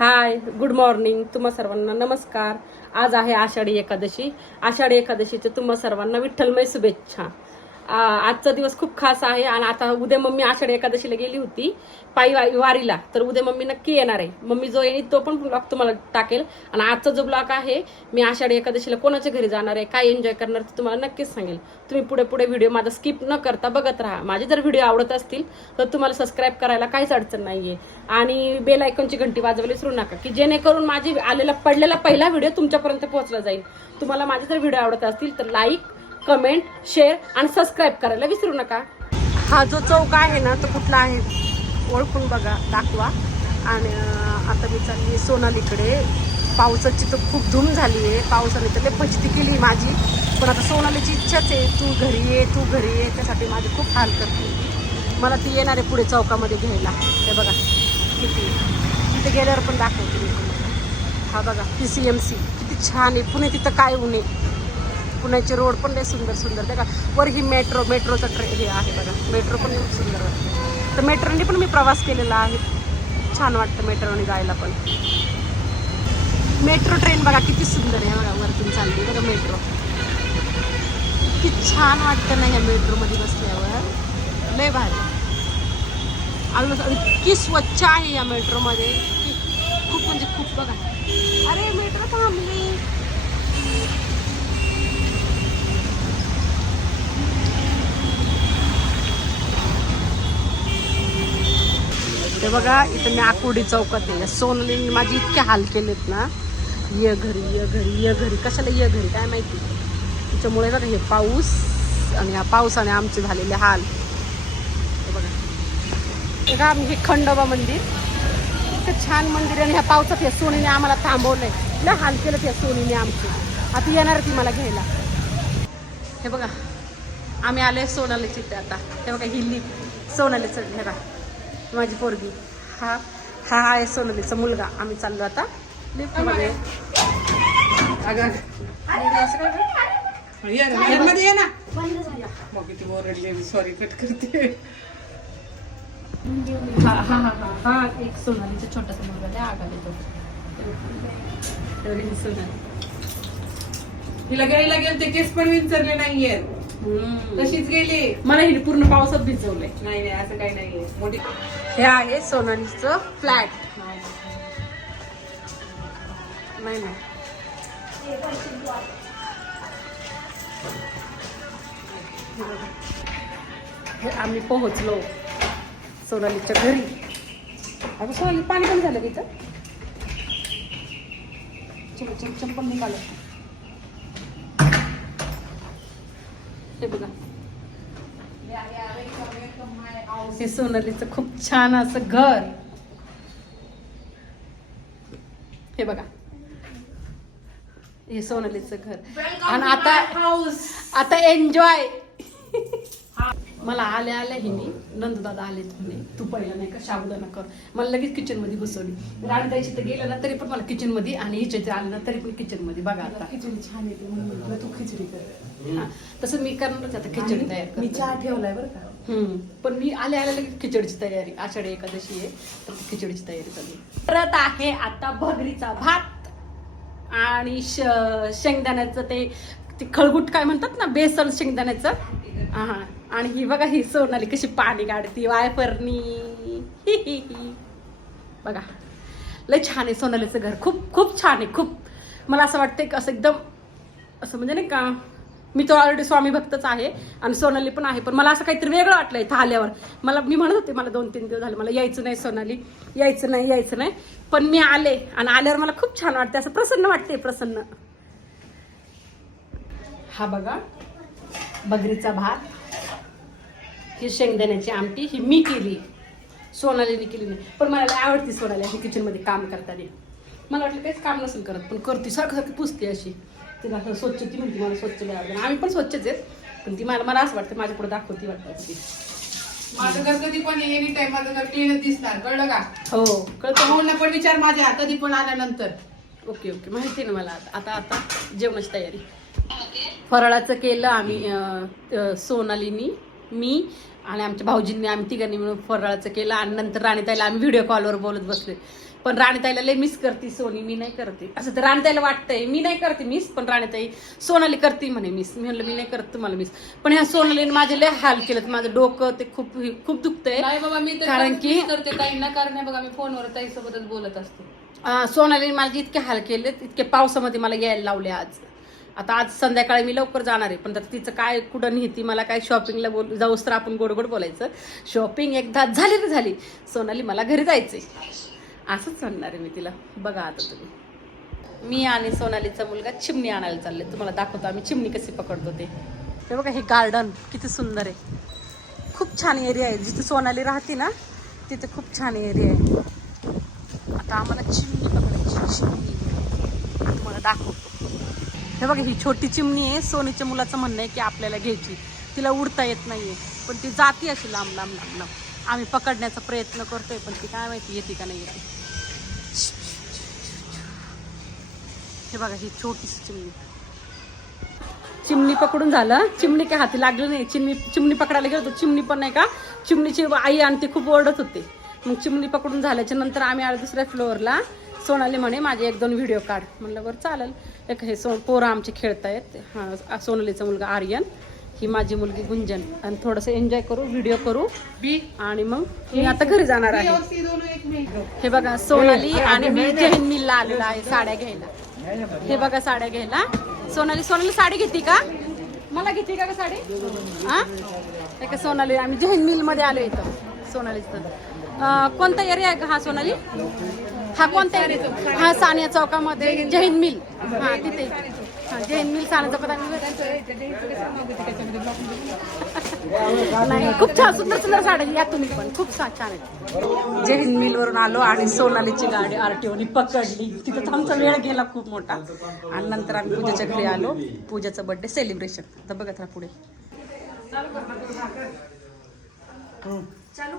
Hi good morning तुम्हा सर्वांना नमस्कार. आज आहे आषाढी एकादशी. आषाढी एकादशीचे तुम्हा सर्वांना विठ्ठलमय शुभेच्छा. आजचा दिवस खूप खास आहे आणि आता उद्या मम्मी आषाढी एकादशीला गेली होती पायी वारीला. तर उद्या मम्मी नक्की येणार आहे. मम्मी जो येईल तो पण ब्लॉग तुम्हाला टाकेल. आणि आजचा जो ब्लॉग आहे मी आषाढी एकादशीला कोणाच्या घरी जाणार आहे काय एन्जॉय करणार ते तुम्हाला नक्कीच सांगेल. तुम्ही पुढे पुढे व्हिडिओ माझा स्किप न करता बघत राहा. माझे जर व्हिडिओ आवडत असतील तर तुम्हाला सबस्क्राईब करायला काहीच अडचण नाहीये. आणि बेल आयकॉनची घंटी वाजवायला विसरू नका की जेणेकरून माझी आलेला पडलेला पहिला व्हिडिओ तुमच्यापर्यंत पोहोचला जाईल. तुम्हाला माझे जर व्हिडिओ आवडत असतील तर लाईक कमेंट शेअर आणि सबस्क्राईब करायला विसरू नका. हा जो चौक आहे ना तो कुठला आहे? ओळखून बघा दाखवा. आणि आता मी चालली सोनालीकडे. पावसाची तर खूप धूम झाली आहे. पावसाने तर लय केली माझी. पण आता सोनालीची इच्छाच आहे तू घरी ये तू घरी ये. त्यासाठी माझी खूप हाल करते. मला ती येणार आहे पुढे चौकामध्ये घ्यायला. हे बघा किती तिथे गेल्यावर पण दाखवते मी हा बघा पी सी एम सी किती छान आहे. पुणे तिथं काय उणे पुण्याचे रोड पण लय सुंदर सुंदर. ते का वर ही मेट्रो मेट्रोचं ट्रे हे आहे बघा. मेट्रो पण खूप सुंदर वाटते तर मेट्रोने पण मी प्रवास केलेला आहे. छान वाटतं मेट्रोने जायला पण. मेट्रो ट्रेन बघा किती सुंदर आहे बघा वरतून चालली. बघा मेट्रो किती छान वाटतं ना ह्या मेट्रोमध्ये बसल्यावर. लय भारी. अजून इतकी स्वच्छ आहे या मेट्रोमध्ये की खूप म्हणजे खूप बघा. अरे मेट्रो थांबली. ते बघा इथं मी आकुर्डी चौकात आहे. सोनलीने माझी इतके हाल केलेत ना. ये घरी ये घरी ये घरी. कशाला ये घरी? काय माहिती? त्याच्यामुळे बघा हे पाऊस आणि ह्या पावसाने आमचे झालेले हाल. हे बघा. हे बघा आम्ही हे खंडोबा मंदिर. इतकं छान मंदिर आहे आणि ह्या पावसात या सोनीने आम्हाला थांबवलंय. ना हाल केलं या सोनीने आमचे. आता येणार ती मला घ्यायला. हे बघा आम्ही आले सोनालीची इथे आता. हे बघा हिल्ली लिप. सोनालीचं हे बघा. माझी पोरगी. हा हा आहे सोनालीचा मुलगा. आम्ही चाललो आता लिफ्टमध्ये. मध्ये ये ना. मग किती ओरडले मी सॉरी कट करते. हा हा हा हा हा एक सोनालीचा छोटासा मुलगा त्या आगाले तो तर ही सोनाली. तिला घ्यायला गेल ते केस पण विचारले नाहीये. तशीच गेली. मला हिने पूर्ण पावसात भिजवलंय. नाही नाही असं काही नाहीये. मोठी हे आहे सोनालीचं फ्लॅट. नाही नाही. आम्ही पोहोचलो सोनालीच्या घरी. अगं सोनाली पाणी पण झालं का इथं? चल चल चप्पल निघालं. हे बघा. हे सोनालीचं खूप छान असं घर. हे बघा. हे सोनालीचं घर. आणि आता आता एन्जॉय मला आल्या आल्या हिने नंददादा आले म्हणे तू पहिला नाही का? साबुदाणा कर. मला लगेच किचनमध्ये घुसवली राणीताईची तर गेलं ना तरी पण मला किचनमध्ये आणि हिच्या आलं ना तरी पण किचनमध्ये बघा आता. खिचडी छान येते म्हणून तू खिचडी कर. हा, तसं मी करणारच आता खिचडी तयार मी करते. चहा ठेवलाय बरं का? हम्म. पण मी आले आले लगेच खिचडीची तयारी. आषाढी एकादशी आहे तर खिचडीची तयारी चालली परत आहे आता भगरीचा भात आणि श- शेंगदाण्याचं ते ते खळगुट काय म्हणतात ना बेसन शेंगदाण्याचं? हा आणि ही बघा ही सोनाली कशी पाणी काढती वायफरनी बघा लय छान आहे सोनालीचं घर. खूप खूप छान आहे खूप. मला असं वाटतंय की असं एकदम असं म्हणजे नाही का मी तो ऑलरेडी स्वामी भक्तच आहे आणि सोनाली पण आहे पण मला असं काहीतरी वेगळं वाटलं इथं आल्यावर. मला मी म्हणत होते मला दोन तीन दिवस झाले मला यायचं नाही सोनाली यायचं नाही यायचं नाही. पण मी आले आणि आल्यावर मला खूप छान वाटते असं प्रसन्न वाटते प्रसन्न. हा बघा बगरीचा भात. ही शेंगदाण्याची आमटी ही मी केली. सोनालीने केली नाही. पण मला आवडती सोनाली अशी किचनमध्ये काम करताना. मला वाटलं काहीच काम नसेल करत पण करते. सारखं सारखं पुसते अशी. तिला असं स्वच्छ ती म्हणते मला स्वच्छ आवडतं आम्ही पण स्वच्छच आहेत पण ती मला मला असं वाटतं माझ्या पुढे दाखवती वाटतं ती माझं घर कधी पण एनी टाइम माझं घर क्लीनच दिसणार. कळलं का? हो कळतं. पण विचार माझ्या कधी पण आल्यानंतर. Okay okay. माहिती ना मला आता. आता जेवणाची तयारी. फराळाचं केलं आम्ही सोनालीनी. मी आणि आमच्या भाऊजींनी आम्ही तिघांनी मिळून फराळाचं केलं आणि नंतर राणीताईला आम्ही व्हिडिओ कॉलवर बोलत बसले पण राणीताईला लय मिस करते सोनी मी नाही करते असं तर राणीताईला वाटतंय मी नाही करते मिस पण राणीताई सोनाली करते म्हणे मिस मी म्हणलं मी नाही करत तुम्हाला मिस पण ह्या सोनालीने माझे लय हाल केलेत. माझं डोकं ते खूप खूप दुखतंय. नाही बाबा मी तर कारण की- miss करते ताईंना कारण आहे बघा मी फोनवर ताईसोबतच बोलत असते. अं, सोनालीने माझे इतके हाल केलेत इतके पावसामध्ये मला यायला लावले आज. आता आज संध्याकाळी मी लवकर जाणार आहे पण आता तिचं काय कुठं नेहती मला काय शॉपिंगला बोल जाऊस तर आपण गोड गोड बोलायचं. शॉपिंग एकदा झाली तर झाली. सोनाली मला घरी जायचंय. असंच म्हणणार आहे मी तिला. बघा आता तुम्ही. मी आणि सोनालीचा मुलगा चिमणी आणायला चालले तुम्हाला दाखवतो आम्ही चिमणी कशी पकडतो ते. हे बघा हे गार्डन किती सुंदर आहे. खूप छान एरिया आहे. जिथे सोनाली राहते ना तिथे खूप छान एरिया आहे. आता आम्हाला चिमणी पकडायची चिमणी. तुम्हाला दाखवतो. हे बघा ही छोटी चिमणी आहे. सोनीच्या मुलाचं म्हणणं आहे की आपल्याला घ्यायची. तिला उडता येत नाहीये. पण ती जाती अशी लांब लांब लांब लांब. आम्ही पकडण्याचा प्रयत्न करतोय पण ती काय माहिती येते का नाही येते. हे बघा ही छोटीशी चिमणी. चिमणी पकडून झालं. चिमणी काय हाती लागलं नाही. चिमणी चिमणी पकडायला गेलो होतो चिमणी पण नाही का? चिमणीची आई आणि ती खूप ओरडत होते. मग चिमणी पकडून झाल्याच्यानंतर आम्ही आलो दुसऱ्या फ्लोअरला. सोनाली म्हणे माझे एक दोन व्हिडिओ काढ. म्हणलं बरं चालेल. एक हे सो पोरं आमचे खेळतायत. हा सोनालीचा मुलगा आर्यन. ही माझी मुलगी गुंजन. आणि थोडंसं एन्जॉय करू व्हिडिओ करू. बी. आणि मग मी आता घरी जाणार आहे. एक हे बघा सोनाली आणि मी जैन मिलला आलेला आहे साड्या घ्यायला. हे बघा साड्या घ्यायला. सोनाली सोनाली साडी घेते का? मला घेते का साडी? हा? हे का सोनाली आम्ही जैन मिलमध्ये आलो इथं सोनालीचं. कोणता एरिया आहे का हा सोनाली? हा कोणता एरिया हा सानिया चौकामध्ये जैन मिल. हा तिथे. हा जैन मिल सानिया चौकात नाही खूप छान सुंदर सुंदर साड्या या तुम्ही पण. खूप छान आहेत. जय हिंद मिल वरून आलो आणि सोनालीची गाडी आरटीओनी पकडली. तिथं आमचा वेळ गेला खूप मोठा. आणि नंतर आम्ही पूजाच्या घरी आलो. पूजाचं बर्थडे सेलिब्रेशन आता बघत राहा पुढे. चालू.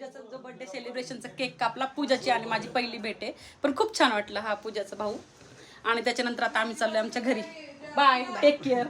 पूजाचा जो बर्थडे सेलिब्रेशनचा केक कापला पूजाची आणि माझी पहिली भेट आहे. पण खूप छान वाटलं हा पूजाचा भाऊ. आणि त्याच्यानंतर आता आम्ही चाललोय आमच्या घरी. Bye take care